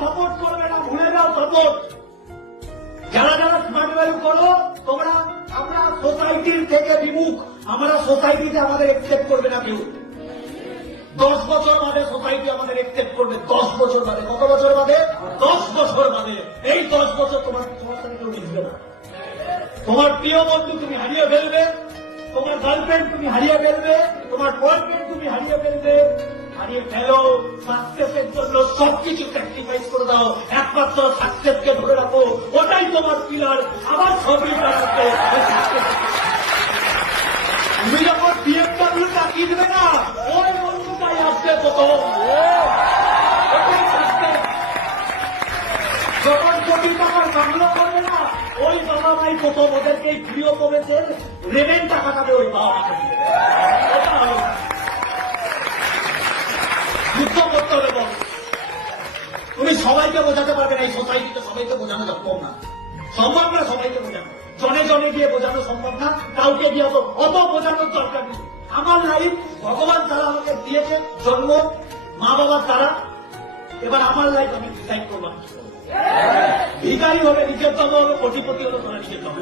Support করবে না, ভুলে যাও সাপোর্ট। যারা যারা স্মার্ট ভ্যালু করো তোমরা, আমরা সোসাইটির থেকে বিমুখ, আমরা সোসাইটিতে আমাদের একসেপ্ট করবে না কেউ। 10 বছর বাদে সোসাইটি আমাদের একসেপ্ট করবে, 10 বছর বাদে। কত বছর বাদে? 10 বছর বাদে। এই 10 বছর তোমার সাথে কেউ মিশবে না। তোমার প্রিয় বন্ধু তুমি হারিয়ে ফেলবে, তোমার গার্লফ্রেন্ড তুমি হারিয়ে ফেলবে, তোমার বয়ফ্রেন্ড তুমি হারিয়ে ফেলবে। হারিয়ে ফেলো, সাকসেসের জন্য সবকিছু স্যাক্রিফাইস করে দাও, একমাত্র সাকসেসকে ধরে রাখো, ওটাই তোমার পিলার। আবার সবই রাখতে তুমি যখন BMW-টা কিনবে না, ওই বন্ধুটাই আসবে প্রথম। ওটাই success। যখন কোটি টাকার বাংলো করবে না, ওই বাবা মাই প্রথম ওদেরকে এই প্রিয় প্রবেশের রেভেন টাকা পাবে ওই বাবা মাকে দিয়ে। ওটা হবে না। যুদ্ধ করতে হবে বল। তুমি সবাইকে বোঝাতে পারবে না, এই সোসাইটিতে সবাইকে বোঝানো সম্ভব না, সম্ভব না সবাইকে বোঝানো। জনে জনে গিয়ে বোঝানো সম্ভব না, কাউকে দিয়ে অত বোঝানোর দরকার নেই। আমার লাইফ ভগবান তারা আমাকে দিয়েছে, জন্ম মা বাবার তারা। এবার আমার লাইফ আমি ডিসাইড করবো কি করবো। ভিখারি হবে নিজের দম হবে, কোটিপতি হলো তোরা নিজের দম।